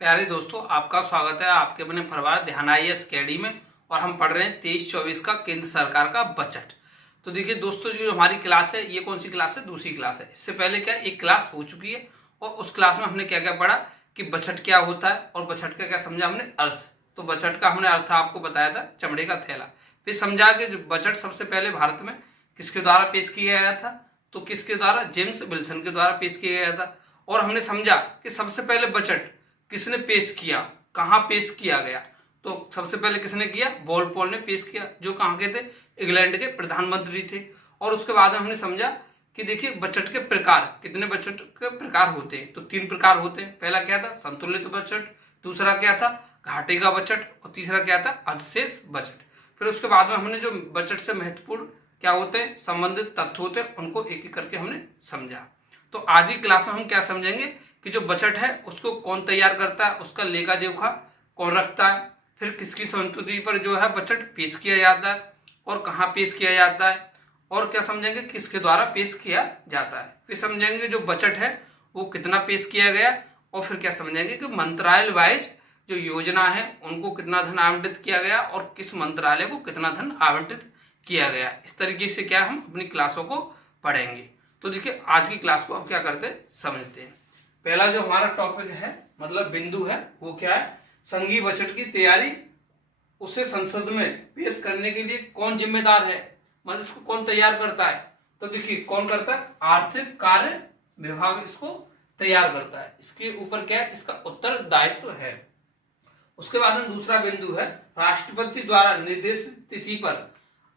प्यारे दोस्तों, आपका स्वागत है आपके अपने परिवार ध्यान आईएएस अकेडमी में। और हम पढ़ रहे हैं 23-24 का केंद्र सरकार का बजट। तो देखिए दोस्तों, जो हमारी क्लास है ये कौन सी क्लास है? दूसरी क्लास है। इससे पहले क्या एक क्लास हो चुकी है और उस क्लास में हमने क्या क्या पढ़ा कि बजट क्या होता है और बजट का क्या समझा हमने अर्थ। तो बजट का हमने अर्थ आपको बताया था चमड़े का थैला। फिर समझा कि बजट सबसे पहले भारत में किसके द्वारा पेश किया गया था? तो किसके द्वारा? जेम्स विल्सन के द्वारा पेश किया गया था। और हमने समझा कि सबसे पहले बजट किसने पेश किया, कहां पेश किया गया? तो सबसे पहले किसने किया? वॉलपोल ने पेश किया, जो कहां के थे? इंग्लैंड के प्रधानमंत्री थे। और उसके बाद हमने समझा कि देखिए बजट के प्रकार, कितने बजट के प्रकार होते हैं? तो 3 प्रकार होते हैं। पहला क्या था? संतुलित बजट। दूसरा क्या था? घाटे का बजट। और तीसरा क्या था? अधिशेष बजट। फिर उसके बाद में हमने जो बजट से महत्वपूर्ण क्या होते हैं, संबंधित तथ्य होते हैं, उनको एक एक करके हमने समझा। तो आज की क्लास में हम क्या समझेंगे कि जो बजट है उसको कौन तैयार करता है, उसका लेखा जोखा कौन रखता है, फिर किसकी संस्तुति पर जो है बजट पेश किया जाता है और कहाँ पेश किया जाता है, और क्या समझेंगे किसके द्वारा पेश किया जाता है। फिर समझेंगे जो बजट है वो कितना पेश किया गया, और फिर क्या समझेंगे कि मंत्रालय वाइज जो योजना है उनको कितना धन आवंटित किया गया और किस मंत्रालय को कितना धन आवंटित किया गया। इस तरीके से क्या हम अपनी क्लासों को पढ़ेंगे। तो देखिए आज की क्लास को अब क्या करते हैं, समझते हैं। पहला जो हमारा टॉपिक है, मतलब बिंदु है, वो क्या है? संघीय बजट की तैयारी, उसे संसद में पेश करने के लिए कौन जिम्मेदार है, मतलब इसको कौन तैयार करता है? तो देखिए कौन करता है? आर्थिक कार्य विभाग इसको तैयार करता है। इसके ऊपर क्या है? इसका उत्तरदायित्व है। उसके बाद में दूसरा बिंदु है राष्ट्रपति द्वारा निर्देशित तिथि पर।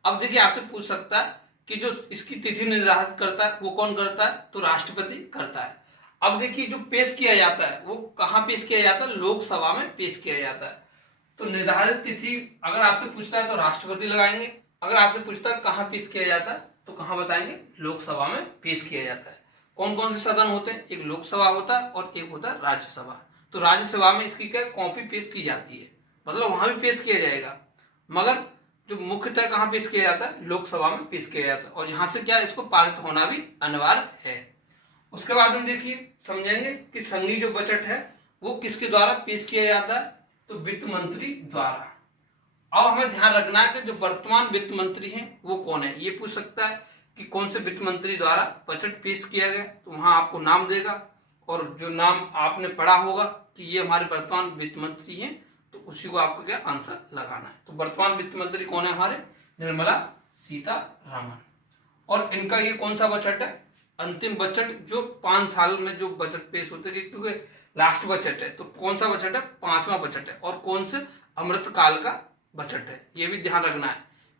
अब देखिए आपसे पूछ सकता है कि जो इसकी तिथि निर्धारित करता है वो कौन करता है? तो राष्ट्रपति करता है। अब देखिए जो पेश किया जाता है वो कहाँ पेश किया जाता है? लोकसभा में पेश किया जाता है। तो निर्धारित तिथि अगर आपसे पूछता है तो राष्ट्रपति लगाएंगे। अगर आपसे पूछता है कहाँ पेश किया जाता है तो कहाँ बताएंगे? लोकसभा में पेश किया जाता है। कौन कौन से सदन होते हैं? एक लोकसभा होता है और एक होता है राज्यसभा। तो राज्यसभा में इसकी क्या कॉपी पेश की जाती है, मतलब वहां भी पेश किया जाएगा, मगर जो मुख्यतः कहां पेश किया जाता है? लोकसभा में पेश किया जाता है। और जहां से क्या इसको पारित होना भी अनिवार्य है। उसके बाद हम देखिए समझेंगे कि संघीय जो बजट है वो किसके द्वारा पेश किया जाता है? तो वित्त मंत्री द्वारा। अब हमें ध्यान रखना है कि जो वर्तमान वित्त मंत्री हैं वो कौन है। ये पूछ सकता है कि कौन से वित्त मंत्री द्वारा बजट पेश किया गया, तो वहां आपको नाम देगा और जो नाम आपने पढ़ा होगा कि ये हमारे वर्तमान वित्त मंत्री हैं, तो उसी को आपको क्या आंसर लगाना है। तो वर्तमान वित्त मंत्री कौन है? हमारे निर्मला सीतारमण। और इनका ये कौन सा बजट है? अंतिम बजट, जो 5 साल में जो बजट पेश होते हैं, क्योंकि लास्ट बजट है। तो कौन सा बजट है? 5वां बजट है। और कौन से? अमृतकाल का बजट है। ये भी ध्यान रखना है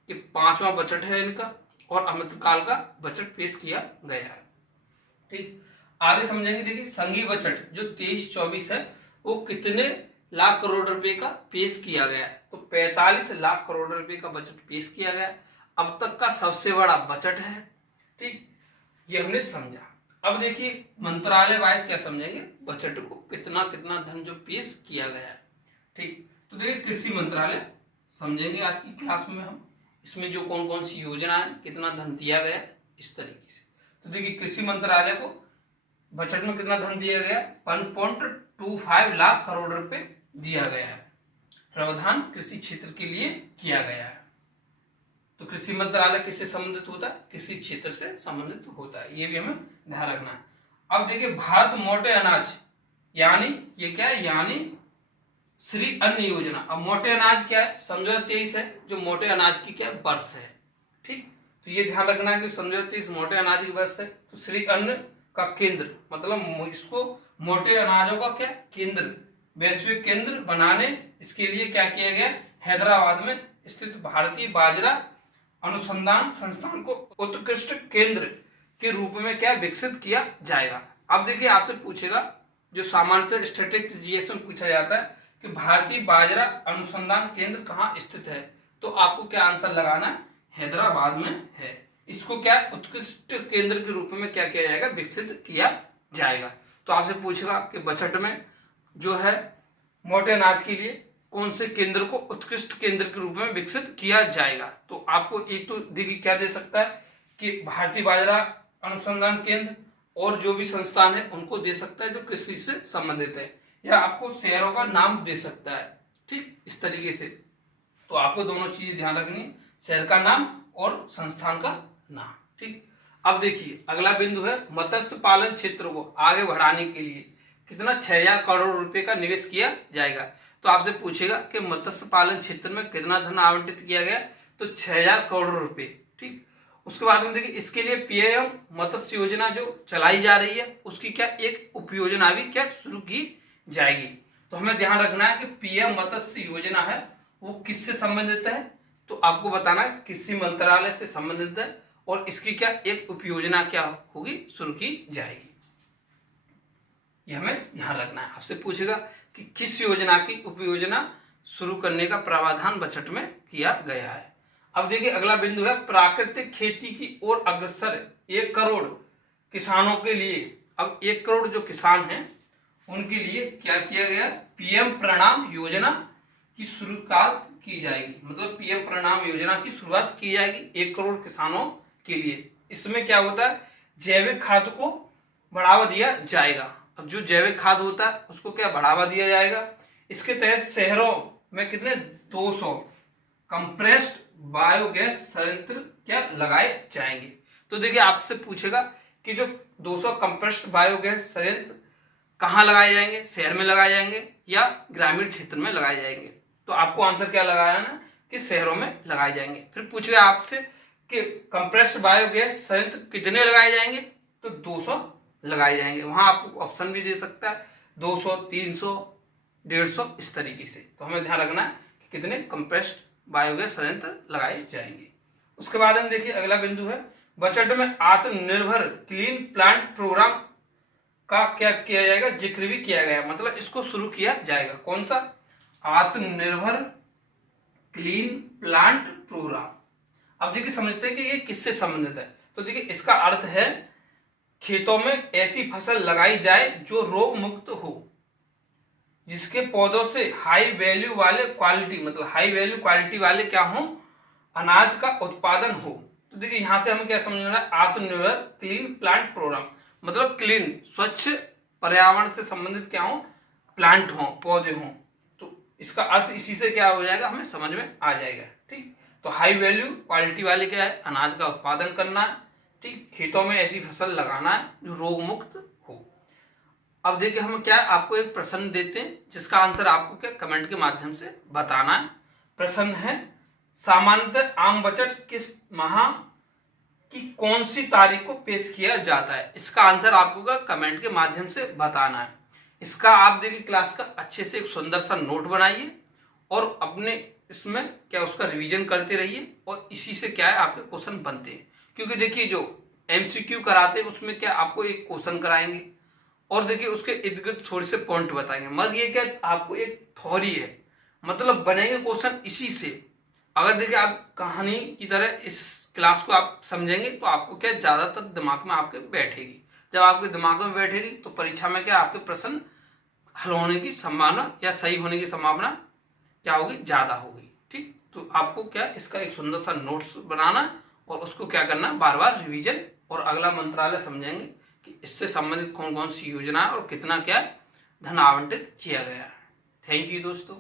कि 5वां बजट है इनका और अमृतकाल का बजट पेश किया गया है। ठीक, आगे समझेंगे। देखिए संघीय बजट जो 23-24 है वो कितने लाख करोड़ रुपए का पेश किया गया है? तो 45 लाख करोड़ रुपए का बजट पेश किया गया है। अब तक का सबसे बड़ा बजट है। ठीक, ये हमने समझा। अब देखिए मंत्रालय वाइज क्या समझेंगे बजट को, कितना कितना धन जो पेश किया गया है। ठीक, तो देखिए कृषि मंत्रालय समझेंगे आज की क्लास में हम। इसमें जो कौन कौन सी योजना है, कितना धन दिया गया है, इस तरीके से। तो देखिए कृषि मंत्रालय को बजट में कितना धन दिया गया? 1.25 लाख करोड़ रुपए दिया गया है। प्रावधान कृषि क्षेत्र के लिए किया गया है। तो कृषि मंत्रालय किससे संबंधित होता है? कृषि क्षेत्र से संबंधित होता है। ये भी हमें ध्यान रखना है। अब देखिए भारत मोटे अनाज, यानी ये क्या है? यानी श्री अन्न योजना। अब मोटे अनाज क्या है? सन 2023 है, जो मोटे अनाज की क्या वर्ष है। ठीक, तो ये ध्यान रखना है कि सन 2023 मोटे अनाज की वर्ष है। तो श्री अन्न का केंद्र, मतलब इसको मोटे अनाजों का क्या केंद्र, वैश्विक केंद्र बनाने, इसके लिए क्या किया गया? हैदराबाद में स्थित भारतीय बाजरा अनुसंधान संस्थान को उत्कृष्ट केंद्र के रूप में क्या विकसित किया जाएगा। अब देखिए आपसे पूछेगा, जो सामान्यतः स्टैटिस्टिक्स जीएस में पूछा जाता है कि भारतीय बाजरा अनुसंधान केंद्र कहाँ स्थित है, तो आपको क्या आंसर लगाना है? हैदराबाद में है। इसको क्या उत्कृष्ट केंद्र के रूप में क्या किया जाएगा? विकसित किया जाएगा। तो आपसे पूछेगा कि बजट में जो है मोटे अनाज के लिए कौन से केंद्र को उत्कृष्ट केंद्र के रूप में विकसित किया जाएगा। तो आपको एक तो देखिए क्या दे सकता है कि भारतीय बाजरा अनुसंधान केंद्र, और जो भी संस्थान है उनको दे सकता है जो कृषि से संबंधित है। या आपको शहरों का नाम दे सकता है। ठीक, इस तरीके से। तो आपको दोनों चीजें ध्यान रखनी है, शहर का नाम और संस्थान का नाम। ठीक, अब देखिए अगला बिंदु है मत्स्य पालन क्षेत्र को आगे बढ़ाने के लिए कितना 6000 करोड़ रुपए का निवेश किया जाएगा। तो आपसे पूछेगा कि मत्स्य पालन क्षेत्र में कितना धन आवंटित किया गया, तो 6000 करोड़ रुपए। ठीक, उसके बाद में देखिए इसके लिए पीएम मत्स्य योजना जो चलाई जा रही है उसकी क्या एक उपयोजना भी क्या शुरू की जाएगी। तो हमें ध्यान रखना है कि पीएम मत्स्य योजना है वो किससे संबंधित है, तो आपको बताना है किसी मंत्रालय से संबंधित है और इसकी क्या एक उपयोजना क्या होगी, शुरू की जाएगी। यह हमें ध्यान रखना है। आपसे पूछेगा कि किस योजना की उपयोजना शुरू करने का प्रावधान बजट में किया गया है। अब देखिए अगला बिंदु है प्राकृतिक खेती की ओर अग्रसर 1 करोड़ किसानों के लिए। अब 1 करोड़ जो किसान हैं उनके लिए क्या किया गया, पीएम प्रणाम योजना की शुरुआत की जाएगी। मतलब पीएम प्रणाम योजना की शुरुआत की जाएगी 1 करोड़ किसानों के लिए। इसमें क्या होता है, जैविक खाद को बढ़ावा दिया जाएगा। अब जो जैविक खाद होता है उसको क्या बढ़ावा दिया जाएगा। इसके तहत शहरों में कितने 200 कंप्रेस्ड बायोगैस संयंत्र क्या लगाए जाएंगे। तो देखिए आपसे पूछेगा कि जो 200 कंप्रेस्ड बायोगैस संयंत्र कहाँ लगाए जाएंगे, शहर में लगाए जाएंगे या ग्रामीण क्षेत्र में लगाए जाएंगे। तो आपको आंसर क्या लगाना है कि शहरों में लगाए जाएंगे। फिर पूछेगा आपसे कि कंप्रेस्ड बायोगैस संयंत्र कितने लगाए जाएंगे, तो 200 लगाए जाएंगे। वहां आपको ऑप्शन भी दे सकता है 200, 300, 150 इस तरीके से। तो हमें ध्यान रखना है कि कितने कंप्रेस्ड बायोगैस संयंत्र लगाए जाएंगे। उसके बाद हम देखिए अगला बिंदु है बजट में आत्मनिर्भर क्लीन प्लांट प्रोग्राम का क्या किया जाएगा, जिक्र भी किया गया। मतलब इसको शुरू किया जाएगा। कौन सा, आत्मनिर्भर क्लीन प्लांट प्रोग्राम। अब देखिए समझते हैं कि ये किससे संबंधित है। तो देखिए इसका अर्थ है खेतों में ऐसी फसल लगाई जाए जो रोग मुक्त हो, जिसके पौधों से हाई वैल्यू वाले क्वालिटी, मतलब हाई वैल्यू क्वालिटी वाले क्या हो, अनाज का उत्पादन हो। तो देखिए यहां से हमें क्या समझना है, आत्मनिर्भर क्लीन प्लांट प्रोग्राम मतलब क्लीन स्वच्छ पर्यावरण से संबंधित क्या हो, प्लांट हो, पौधे हो। तो इसका अर्थ इसी से क्या हो जाएगा, हमें समझ में आ जाएगा। ठीक, तो हाई वैल्यू क्वालिटी वाले क्या है, अनाज का उत्पादन करना है। ठीक, खेतों में ऐसी फसल लगाना है जो रोग मुक्त हो। अब देखिए हम क्या आपको एक प्रश्न देते हैं जिसका आंसर आपको क्या कमेंट के माध्यम से बताना है। प्रश्न है सामान्यतः आम बजट किस माह की कौन सी तारीख को पेश किया जाता है। इसका आंसर आपको क्या कमेंट के माध्यम से बताना है। इसका आप देखिए क्लास का अच्छे से एक सुंदर सा नोट बनाइए और अपने इसमें क्या उसका रिवीजन करते रहिए और इसी से क्या है आपके क्वेश्चन बनते हैं। क्योंकि देखिए जो एमसीक्यू कराते हैं उसमें क्या आपको एक क्वेश्चन कराएंगे और देखिए उसके इर्द गिर्द थोड़े से पॉइंट बताएंगे, मगर ये क्या आपको एक थ्योरी है, मतलब बनेंगे क्वेश्चन इसी से। अगर देखिए आप कहानी की तरह इस क्लास को आप समझेंगे तो आपको क्या ज्यादातर दिमाग में आपके बैठेगी। जब आपके दिमाग में बैठेगी तो परीक्षा में क्या आपके प्रश्न हल होने की संभावना या सही होने की संभावना क्या होगी, ज्यादा होगी। ठीक, तो आपको क्या इसका एक सुंदर सा नोट्स बनाना और उसको क्या करना, बार बार रिवीजन, और अगला मंत्रालय समझेंगे कि इससे संबंधित कौन कौन सी योजना और कितना क्या धन आवंटित किया गया है। थैंक यू दोस्तों।